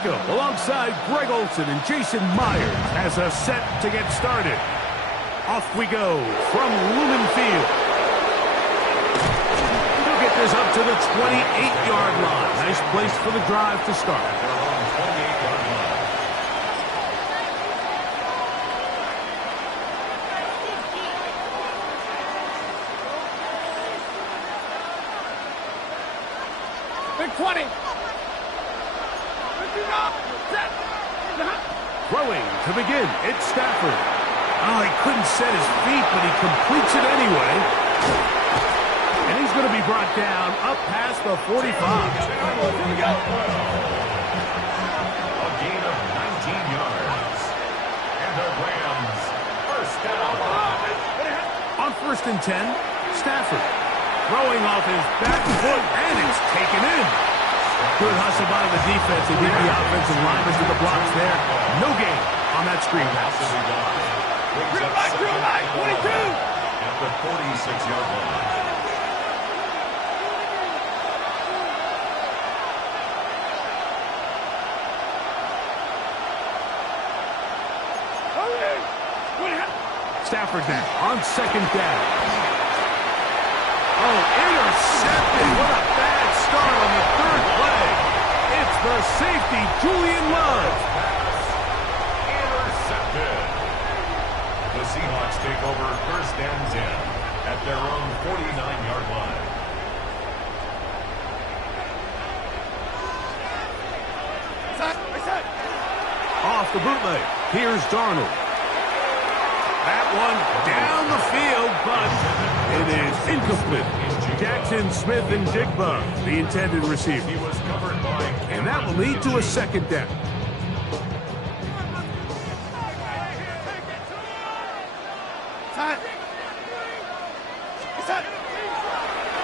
Tirico alongside Greg Olson and Jason Myers as a set to get started. Off we go from Lumen Field. He'll get this up to the 28-yard line. Nice place for the drive to start. Big 20. Throwing to begin, it's Stafford. Oh, he couldn't set his feet, but he completes it anyway. And he's going to be brought down up past the 45. A gain of 19 yards. And the Rams first down. On 1st and 10, Stafford throwing off his back foot, and it's taken in. Good hustle by the defense to get the offensive linemen to the blocks there. No gain on that screen pass. Drill back, 22! At the 46-yard line. Stafford now on 2nd down. Oh, intercepted. What a bad start on the 3rd play. It's the safety, Julian Love. Intercepted. The Seahawks take over 1st and 10 at their own 49-yard line. Off the bootleg. Here's Darnold. That one down the field, but it is incomplete. Jackson Smith and Jigba, the intended receiver. He was covered by, and that will lead to a 2nd down.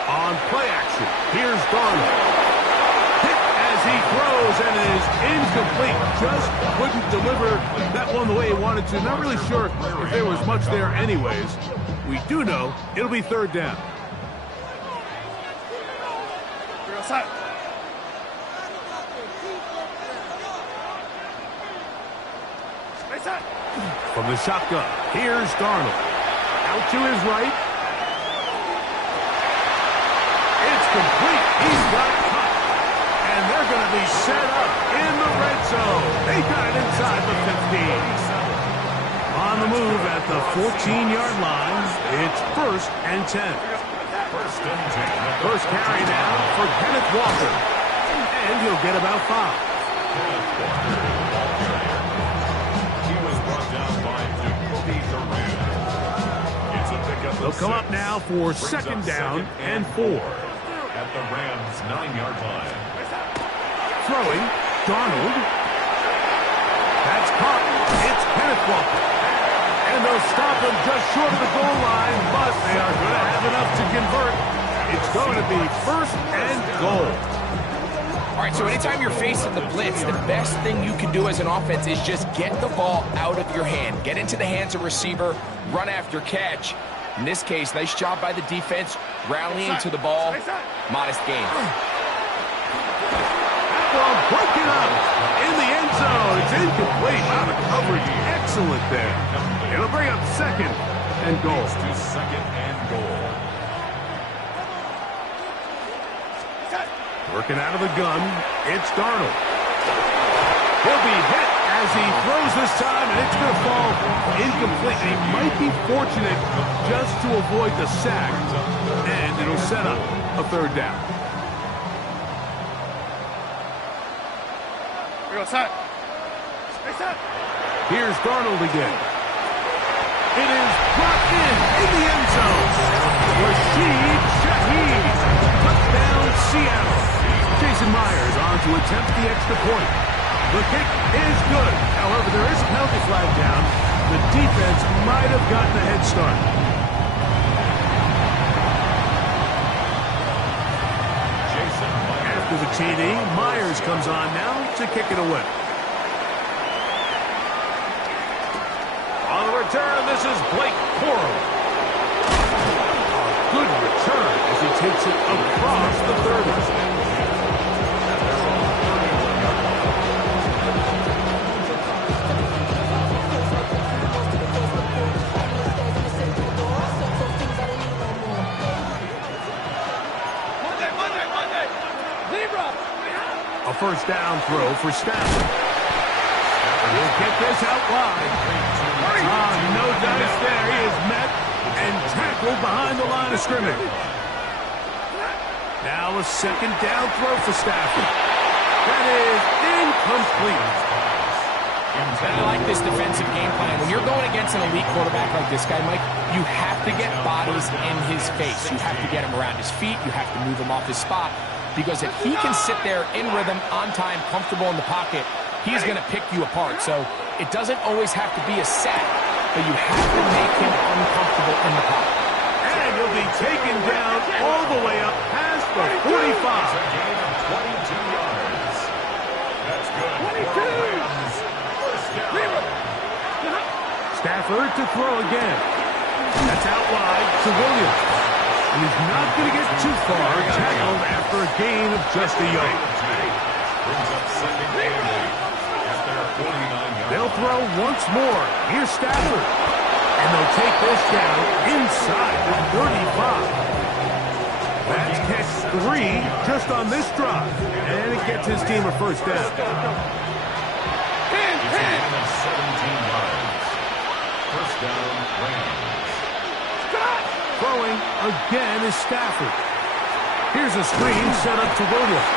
On play action, here's Darnold. Hit as he throws, and it is incomplete. Just couldn't deliver that one the way he wanted to. Not really sure if there was much there anyways. We do know it'll be 3rd down. From the shotgun, here's Darnold. Out to his right. It's complete. He's got caught. And they're going to be set up in the red zone. They got it inside the 15. On the move at the 14-yard line, it's 1st and 10. 1st and 10. First carry now for Kenneth Walker. And he'll get about 5. He was brought down by Jacoby Durant. It's a pickup. They'll come up now for 2nd down and 4. At the Rams' 9-yard line. Throwing, Darnold. That's caught. It's Kenneth Walker. And they'll stop him just short of the goal line, but they are going to have enough to convert. It's going to be 1st and goal. All right, so anytime you're facing the blitz, the best thing you can do as an offense is just get the ball out of your hand. Get into the hands of receiver, run after catch. In this case, nice job by the defense, rallying to the ball. Modest gain. That ball broken up in the end zone. It's incomplete. Wow, the coverage excellent there. It'll bring up 2nd and goal. To 2nd and goal. Working out of the gun, it's Darnold. He'll be hit as he throws this time, and it's going to fall incomplete. He might be fortunate just to avoid the sack, and it'll set up a 3rd down. Here's Darnold again. It is brought in the end zone. Rashid Shaheed. Touchdown, Seattle. Jason Myers on to attempt the extra point. The kick is good. However, there is a penalty flag down. The defense might have gotten a head start. After the TD, Myers comes on now to kick it away. On the return, this is Blake Corum. A good return as he takes it across the 30. A first down throw for Stafford. He'll get this out wide. No dice there. He is met and tackled behind the line of scrimmage. Now a second down throw for Stafford. That is incomplete. I like this defensive game plan. When you're going against an elite quarterback like this guy, Mike, you have to get bodies in his face. You have to get him around his feet. You have to move him off his spot. Because if he can sit there in rhythm, on time, comfortable in the pocket, he's going to pick you apart. So it doesn't always have to be a sack, but you have to make him uncomfortable in the pocket. And he'll be taken down all the way up past the 45. A gain of 22 yards. That's good. 22. Stafford to throw again. That's out wide to Williams. And he's not going to get too far. Tackled after a gain of just a yard. Brings up second and 8 at their 49-yard. They'll throw once more. Here's Stafford. And they'll take this down inside the 35. That's catch 3 just on this drive. And it gets his team a first down. It's a gain of 17 yards. First down, Rams. Throwing again is Stafford. Here's a screen set up to Williams.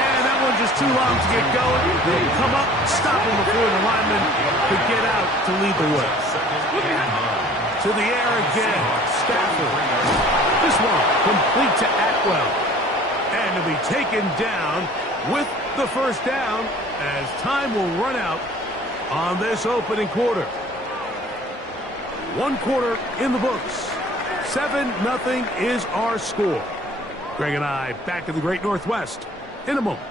And that one just too long to get going. They'll come up, stop him before the lineman could get out to lead the way. To the air again, Stafford. This one complete to Atwell. And to be taken down with the first down as time will run out on this opening quarter. One quarter in the books. 7-0 is our score. Greg and I back in the Great Northwest in a moment.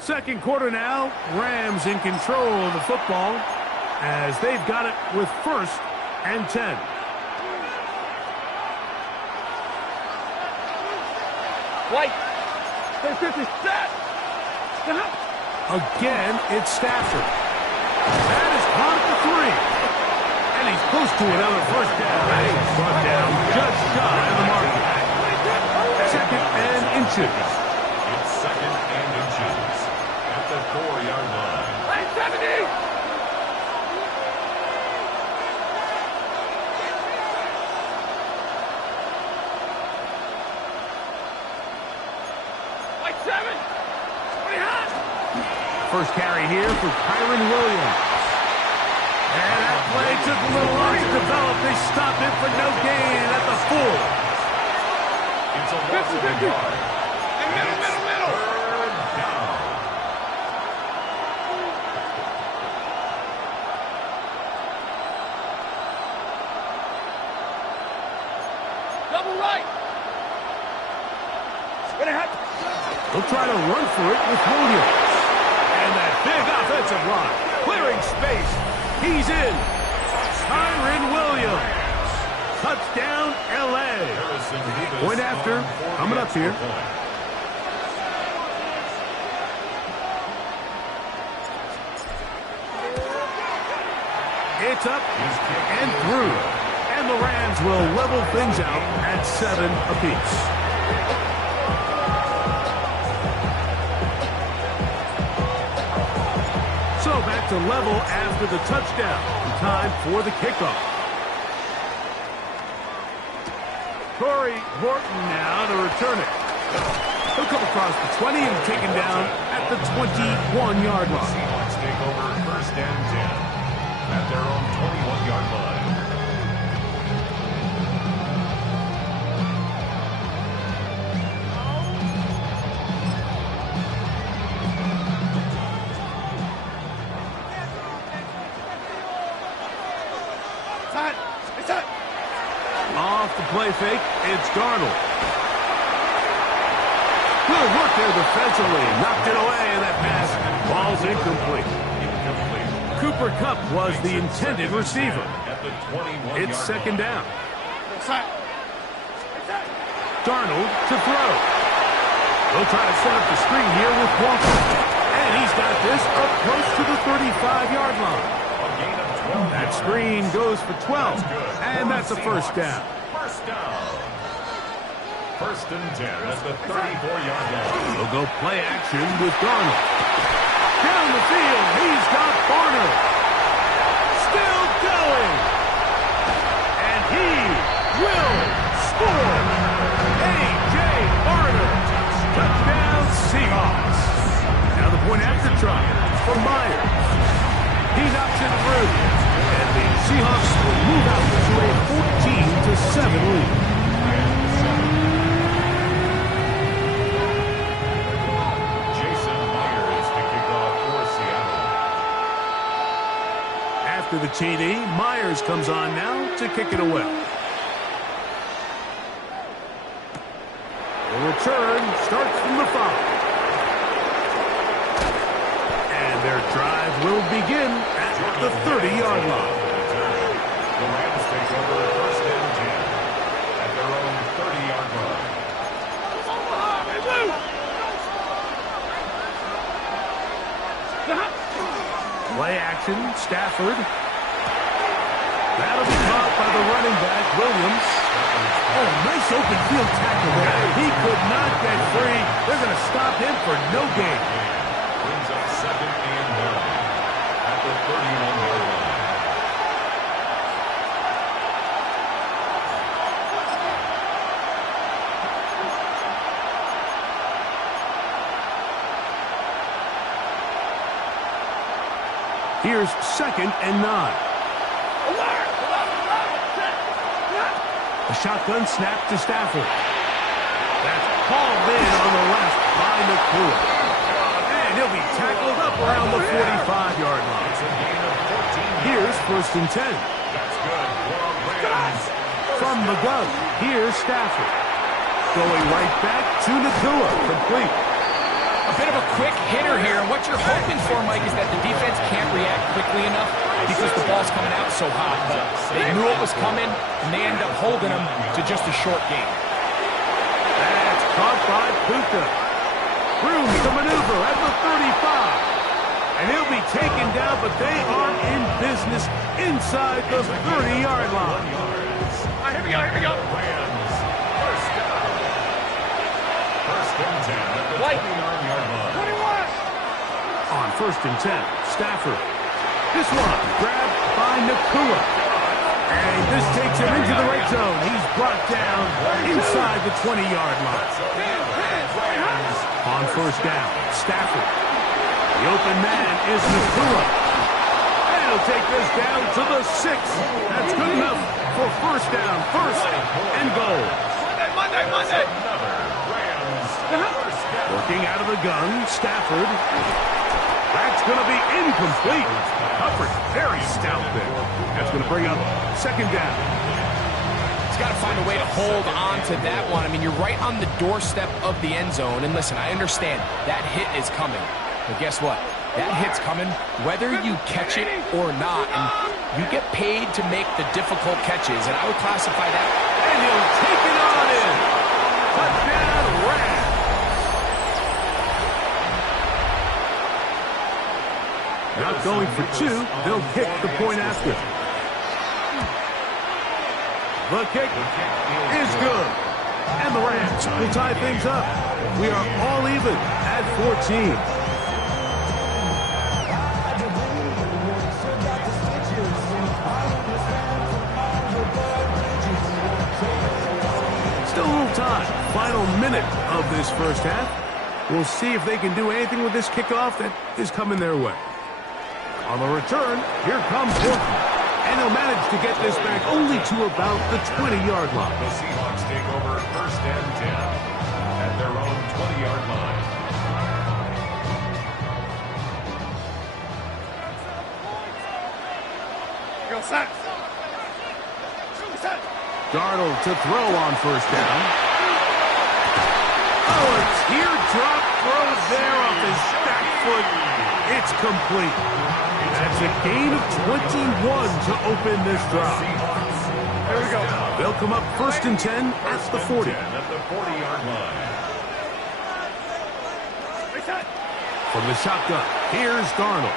Second quarter now. Rams in control of the football as they've got it with 1st and 10. White. 50 set. Again, it's Stafford. That is caught at the 3. And he's close to another first down. And he's brought down just shy of the marker. Second and inches. It's second and inches at the 4-yard line. 70. White 7. First carry here for Kyron Williams. And that play took a little long to develop. They stopped it for no gain at the 4. It's a loss of a yard. Middle. Third down. Double right. They'll try to run for it with Williams. And that big offensive line clearing space. He's in. Kyron Williams. Touchdown, L.A. Point after. Coming up here. It's up and through. And the Rams will level things out at 7 apiece. So back to level after the touchdown. Time for the kickoff. Corey Horton now to return it. He'll come across the 20 and taken down at the 21-yard line. Seahawks take over 1st and 10 at their own 21-yard line. Off the play fake, it's Darnold. Good work there defensively. Knocked it away, and that pass ball's incomplete. Cooper Kupp was the intended receiver. It's second down. Darnold to throw. They'll try to set up the screen here with Walker. And he's got this up close to the 35-yard line. That screen goes for 12. And that's a first down. First and 10 at the 34-yard line. They'll go play action with Darnold. Down the field, he's got Barner. Still going. And he will score. A.J. Barner. Touchdown Seahawks. Now the point after try for Myers. He knocks it through. And the Seahawks will move out to a 14-7 lead. After the TD, Myers comes on now to kick it away. The return starts from the 5. And their drive will begin at the 30-yard line. The Rams take over first and 10 at their own 30-yard line. Play action, Stafford. That'll be caught by the running back, Williams. Oh, nice open field tackle there. He could not get free. They're going to stop him for no gain. Brings up 2nd and 9 at the 31-yard line. Here's 2nd and 9. A shotgun snap to Stafford. That's hauled in on the left by Nakua. And he'll be tackled up around the 45-yard line. Here's 1st and 10. That's good. From the gun, here's Stafford. Going right back to Nakua. Complete. A bit of a quick hitter here, and what you're hoping for, Mike, is that the defense can't react quickly enough because the ball's coming out so hot. But they knew it was coming, and they end up holding them to just a short game. That's caught by Puka. Room to maneuver at the 35. And he'll be taken down, but they are in business inside the 30-yard line. All right, here we go. Rams, first down. First and 10 at the 29-yard line. 21. On 1st and 10, Stafford. This one grabbed by Nakua. And this takes him into the red zone. He's brought down inside the 20-yard line. On 1st down, Stafford. The open man is Nakua. And he'll take this down to the 6. That's good enough for 1st down, 1st and goal. Monday. Working out of the gun, Stafford. That's going to be incomplete. Hubbard, very stout there. That's going to bring up 2nd down. He's got to find a way to hold on to that one. I mean, you're right on the doorstep of the end zone. And listen, I understand that hit is coming. But guess what? That hit's coming whether you catch it or not. And you get paid to make the difficult catches. And I would classify that. And he'll take it on in. Touchdown, Rams. Not going for 2. They'll kick the point after. The kick is good. And the Rams will tie things up. We are all even at 14. Still a little time. Final minute of this first half. We'll see if they can do anything with this kickoff that is coming their way. On the return, here comes Horton. And he'll manage to get this back only to about the 20-yard line. The Seahawks take over first and 10 at their own 20-yard line. Go set. Darnold to throw on 1st down. Oh, a teardrop throw there off his back foot. It's complete. That's a gain of 21 to open this drive. There we go. They'll come up 1st and 10 at the 40. At the 40-yard line. From the shotgun, here's Darnold.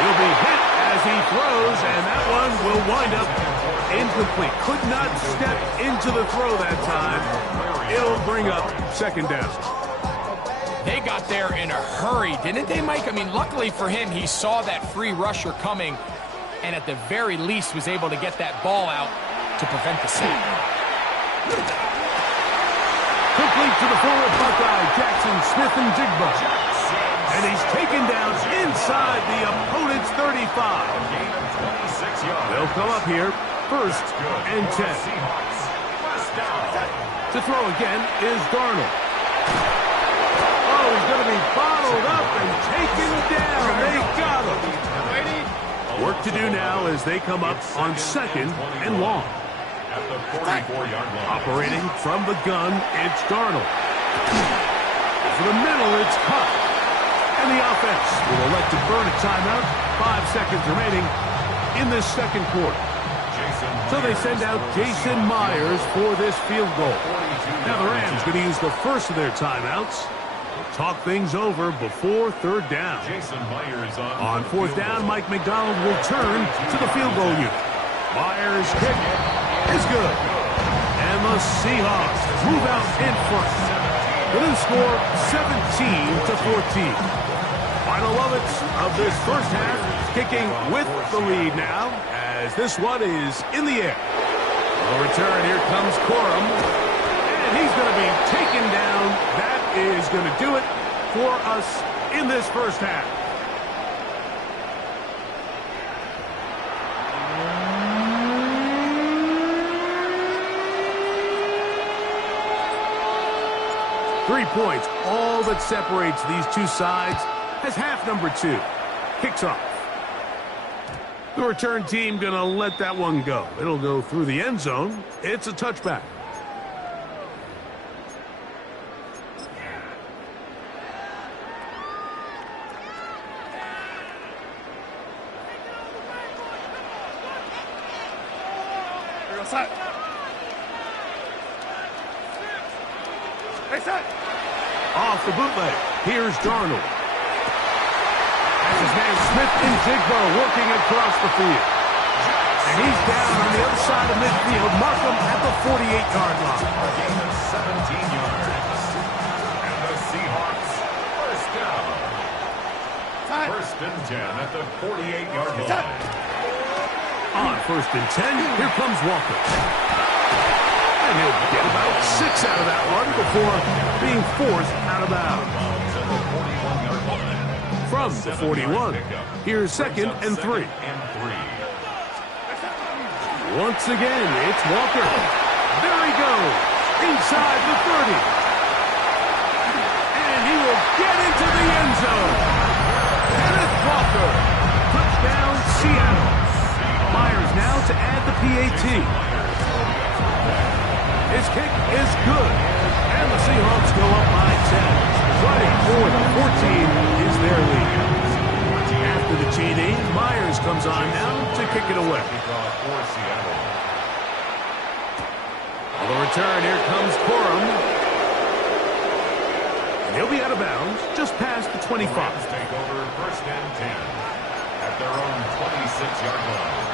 He'll be hit as he throws, and that one will wind up Incomplete. Could not step into the throw that time. It'll bring up second down. They got there in a hurry, didn't they, Mike? I mean, luckily for him, he saw that free rusher coming and at the very least was able to get that ball out to prevent the sack. Complete to the forward Buckeye, Jackson Smith and Jigba. And he's taken down inside the opponent's 35. They'll come up here, first and 10. To throw again is Darnold. Oh, he's going to be bottled up and taken down. They got him. Work to do now as they come up on second and long. At the 44-yard line. Operating from the gun, it's Darnold. For the middle, it's Huff. And the offense will elect to burn a timeout. 5 seconds remaining in this second quarter. So they send out Jason Myers for this field goal. Now the Rams going to use the first of their timeouts. They'll talk things over before third down. Jason Myers on fourth down, Mike McDonald will turn to the field goal unit. Myers' kick is good. And the Seahawks move out in front. The new score, 17-14. Final moments of this first half, kicking with the lead now, as this one is in the air. The return, here comes Corum, and he's going to be taken down. That is going to do it for us in this first half. Three points, all that separates these two sides, as half number 2 kicks off. The return team going to let that one go. It'll go through the end zone. It's a touchback. Here we go, set. Hey, set. Off the bootleg, here's Darnold. As his man Smith and Jigba working across the field. And he's down on the other side of midfield. Mark him at the 48-yard line. A gain of 17 yards. And the Seahawks first down. First and 10 at the 48-yard line. On first and 10, here comes Walker. And he'll get about 6 out of that one before being forced out of bounds. From the 41, here's second and 3. Once again, it's Walker. There he goes, inside the 30. And he will get into the end zone. Kenneth Walker, touchdown Seattle. Myers now to add the PAT. His kick is good, and the Seahawks go up by 10. Running for the 14 is their lead. After the TD, Myers comes on now to kick it away. On the return, here comes Corum. And he'll be out of bounds just past the 25. Take over first and 10 at their own 26-yard line.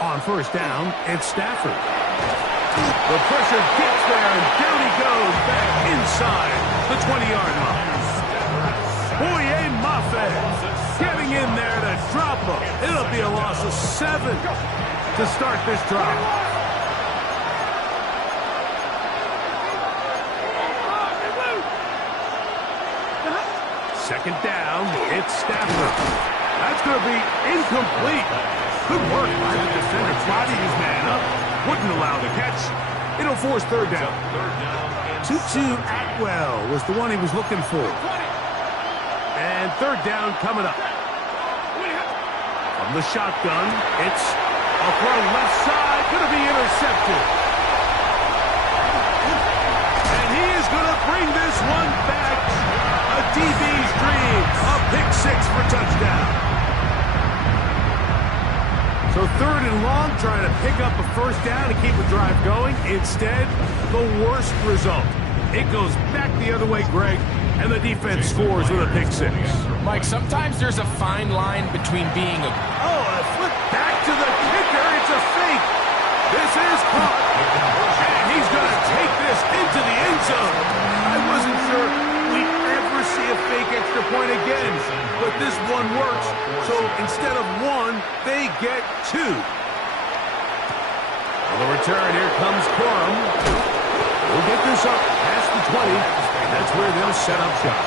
On first down, it's Stafford. The pressure gets there, and down he goes back inside the 20-yard line. Boye Mafe getting in there to drop him. It'll be a loss of 7 to start this drive. Second down, it's Stafford. That's going to be incomplete. Good work by the defender, prodding his man up. Wouldn't allow the catch. It'll force third down. Tutu Atwell was the one he was looking for. And third down coming up. From the shotgun, it's a throw left side, going to be intercepted. And he is going to bring this one back. A DB's dream, a pick 6 for touchdown. So So 3rd and long, trying to pick up a first down and keep a drive going. Instead, the worst result. It goes back the other way, Greg, and the defense scores with a pick 6. Mike, sometimes there's a fine line between being a... Oh, a flip back to the kicker. It's a fake. This is caught. And he's going to take this into the end zone. I wasn't sure we'd ever see a fake extra point again, but this one works. So instead of 1, they get 2. On the return, here comes Corum. We'll get this up past the 20, and that's where they'll set up shop.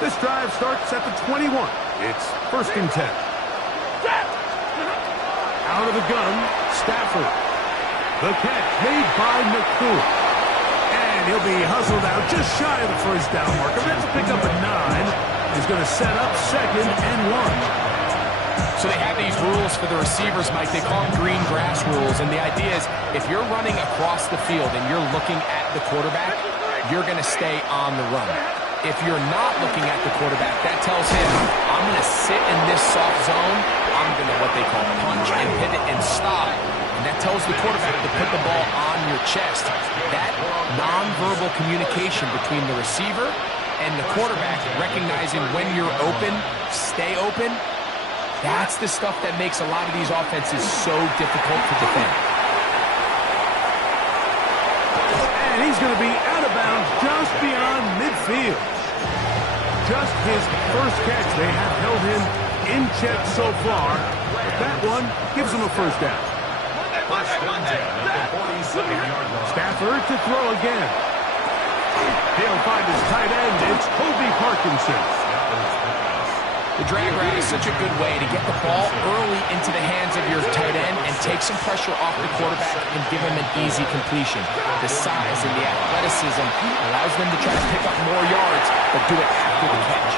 This drive starts at the 21. It's 1st and 10. Out of the gun, Stafford. The catch made by McCool. And he'll be hustled out just shy of the first down marker. That's a pick up at 9. He's going to set up 2nd and 1. So they have these rules for the receivers, Mike. They call them green grass rules. And the idea is if you're running across the field and you're looking at the quarterback, you're going to stay on the run. If you're not looking at the quarterback, that tells him, I'm going to sit in this soft zone. I'm going to what they call punch and pivot and stop. And that tells the quarterback to put the ball on your chest. That nonverbal communication between the receiver and the quarterback, recognizing when you're open, stay open, that's the stuff that makes a lot of these offenses so difficult to defend. And he's going to be out of bounds just beyond midfield. Just his first catch. They have held him in check so far. That one gives him a first down. Stafford to throw again. He'll find his tight end. It's Kobe Parkinson. The drag route is such a good way to get the ball early into the hands of your tight end and take some pressure off the quarterback and give him an easy completion. The size and the athleticism allows them to try to pick up more yards, but do it after the catch.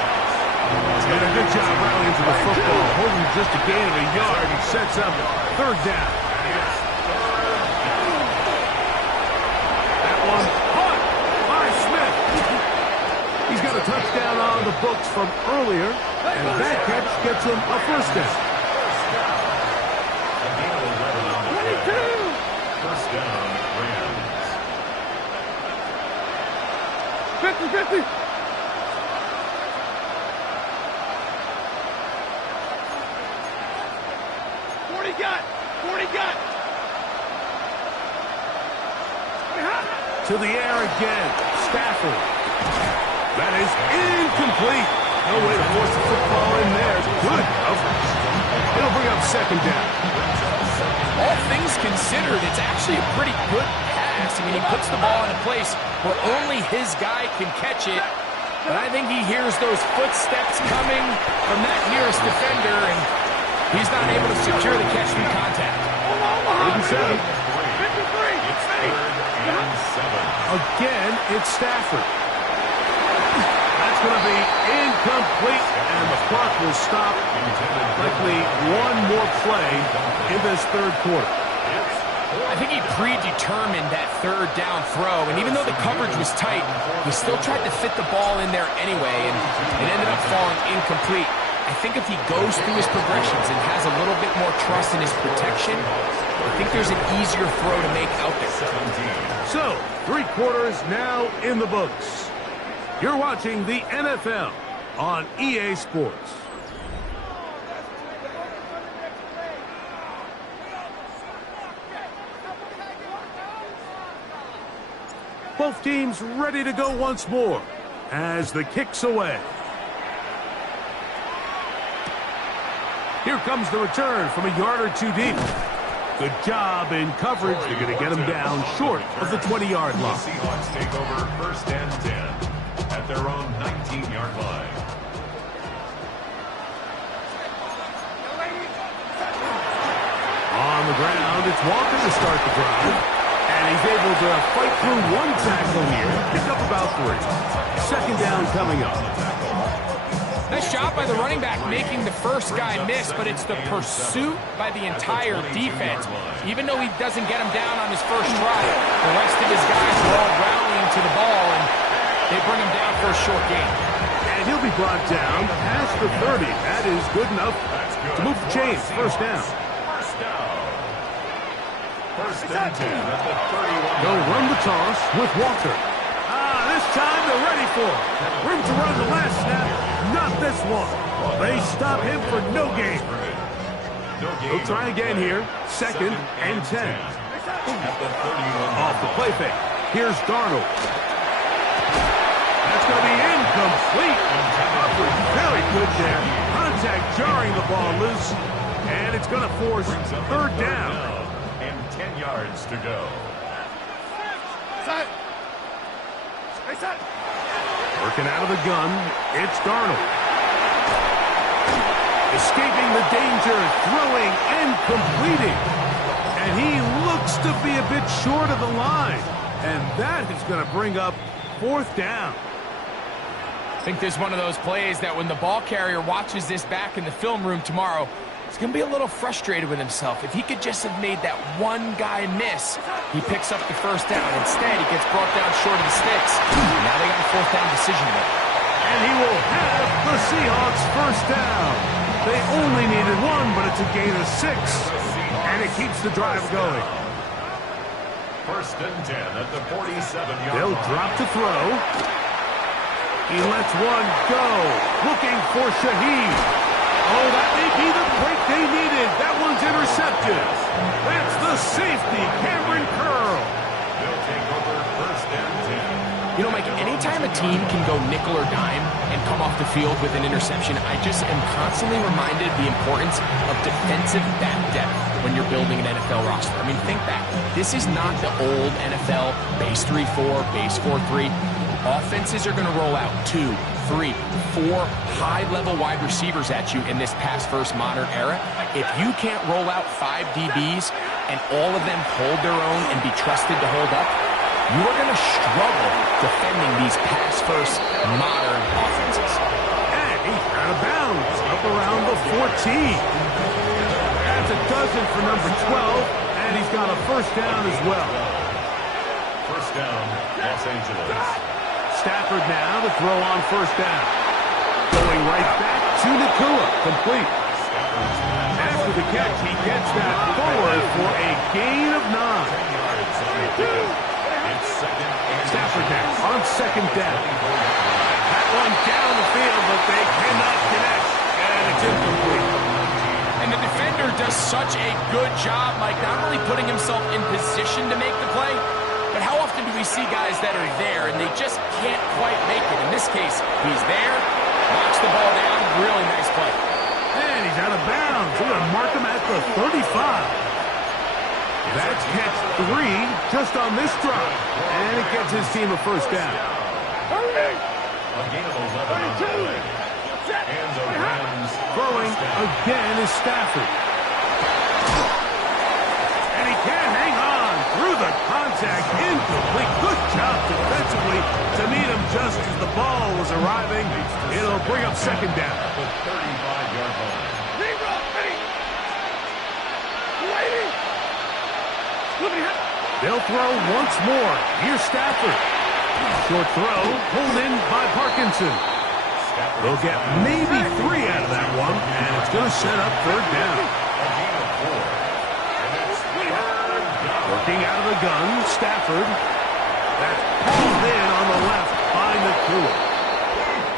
He's done a good job rallying to the football, holding just a gain of a yard and sets up 3rd down. That one caught by Smith. He's got a touchdown on the books from earlier, and that catch gets him a first down. 22. First down, Rams. 50-50. 40 got. To the air again. Stafford. That is incomplete. No way to force the football in there. Good coverage. It'll bring up 2nd down. All things considered, it's actually a pretty good pass. I mean, he puts the ball in a place where only his guy can catch it. But I think he hears those footsteps coming from that nearest defender, and he's not able to secure the catch through contact. 87. 53. It's 3rd and 7. Again, it's Stafford. That's going to be incomplete, and the clock will stop. Likely one more play in this 3rd quarter. I think he predetermined that 3rd down throw, and even though the coverage was tight, he still tried to fit the ball in there anyway, and it ended up falling incomplete. I think if he goes through his progressions and has a little bit more trust in his protection, I think there's an easier throw to make out there. So, 3 quarters now in the books. You're watching the NFL on EA Sports. Both teams ready to go once more as the kick's away. Here comes the return from a yard or 2 deep. Good job in coverage. They're going to get him down short of the 20-yard line. The Seahawks take over 1st and 10 at their own 19-yard line. On the ground, it's Walker to start the drive. And he's able to fight through 1 tackle here. Pick up about 3. 2nd down coming up. Nice job by the running back making the first guy miss, but it's the pursuit by the entire defense. Even though he doesn't get him down on his first try, the rest of his guys are all rallying to the ball, and they bring him down for a short gain. And he'll be brought down past the 30. That is good enough to move the chains. First down. First and 10 at the 31. They'll run the toss with Walker. This time they're ready for it. Room to run the last snap. Not this one. They stop him for no gain. They'll try again here. Second and 10. At the 31. Off the play fake. Here's Darnold. That's going to be incomplete. Hubbard very good there. Contact jarring the ball loose. And it's going to force third down. And 10 yards to go. Working out of the gun, it's Darnold. Escaping the danger, throwing and completing. And he looks to be a bit short of the line. And that is going to bring up fourth down. I think this is one of those plays that when the ball carrier watches this back in the film room tomorrow, he's going to be a little frustrated with himself. If he could just have made that one guy miss, he picks up the first down. Instead, he gets brought down short of the sticks. Now they got a fourth down decision to make. And he will have the Seahawks first down. They only needed one, but it's a gain of 6. And it keeps the drive going. First and 10 at the 47-yard They'll line. drop to throw. He lets one go. Looking for Shaheed. Oh, that may be the break they needed. That one's intercepted. That's the safety, Cameron Curl. They'll take over first and 10. You know, Mike, anytime a team can go nickel or dime and come off the field with an interception, I just am constantly reminded of the importance of defensive back depth when you're building an NFL roster. I mean, think back. This is not the old NFL base 3-4, base 4-3. Offenses are going to roll out 2, 3, 4 high-level wide receivers at you in this pass-first modern era. If you can't roll out 5 DBs and all of them hold their own and be trusted to hold up, you are going to struggle defending these pass-first modern offenses. And he's out of bounds, up around the 14. That's a dozen for number 12, and he's got a first down as well. First down, Los Angeles. Stafford now to throw on first down. Going right back to Nakua, complete. After the catch, he gets that forward for a gain of 9. Stafford now on second down. That one down the field, but they cannot connect. And it's incomplete. And the defender does such a good job, Mike, not only putting himself in position to make the play, but how often do we see guys that are there and they just can't quite make it? In this case, he's there, knocks the ball down, really nice play. And he's out of bounds. We're going to mark him at the 35. That's catch 3 just on this drive. And it gets his team a first down. A gain of 11. And the Rams Throwing again is Stafford. And he can't hang on through the contact. Incomplete. Good job defensively to meet him just as the ball was arriving. It'll bring up second down. the 35-yard line. They'll throw once more. Here's Stafford. Short throw, pulled in by Parkinson. They'll get maybe 3 out of that one, and it's going to set up third down. A gain of 4. And it's third down. Working out of the gun, Stafford. That's pulled in on the left by Nakua.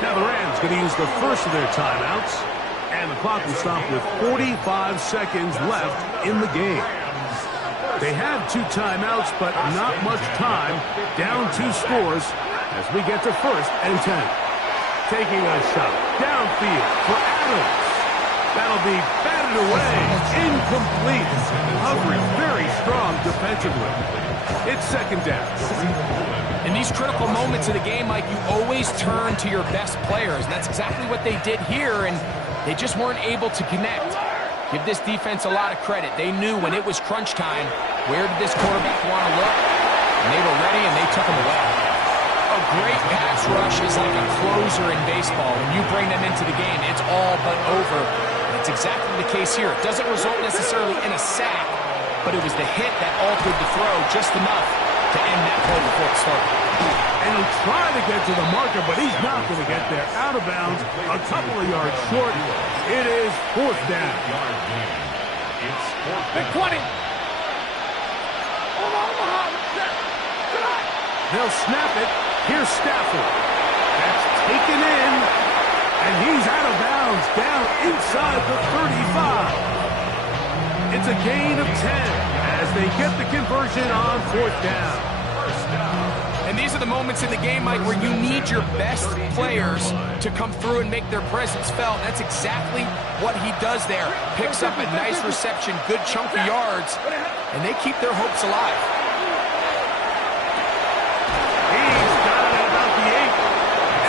Now the Rams going to use the first of their timeouts, and the clock will stop with 45 seconds left in the game. They have 2 timeouts, but not much time. Down 2 scores as we get to first and 10. Taking a shot downfield for Adams. That'll be batted away. Incomplete. Hovering very strong defensively. It's second down. In these critical moments of the game, Mike, you always turn to your best players. And that's exactly what they did here, and they just weren't able to connect. Give this defense a lot of credit. They knew when it was crunch time, where did this quarterback want to look? And they were ready, and they took him away. A great pass rush is like a closer in baseball. When you bring them into the game, it's all but over. That's exactly the case here. It doesn't result necessarily in a sack, but it was the hit that altered the throw just enough to end that play before it started. And he'll try to get to the marker, but he's not going to get there. Out of bounds, a couple of yards short. It is fourth down. It's fourth Big down. 20. Omaha. Tonight. They'll snap it. Here's Stafford. That's taken in. And he's out of bounds, down inside the 35. It's a gain of 10 as they get the conversion on fourth down. First down. And these are the moments in the game, Mike, where you need your best players to come through and make their presence felt. That's exactly what he does there. Picks up a nice reception, good chunk of yards, and they keep their hopes alive. He's got it at about the 8.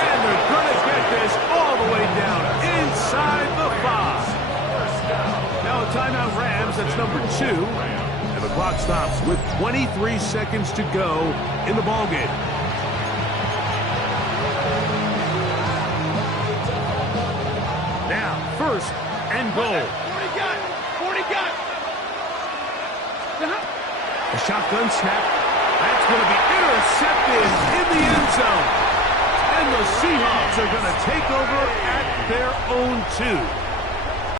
And they're going to get this all the way down inside the 5. Now a timeout Rams, that's number 2. And the clock stops with 23 seconds to go in the ballgame. Now, first and goal. 40 got. 40 got. A shotgun snap. That's going to be intercepted in the end zone. And the Seahawks are going to take over at their own 2.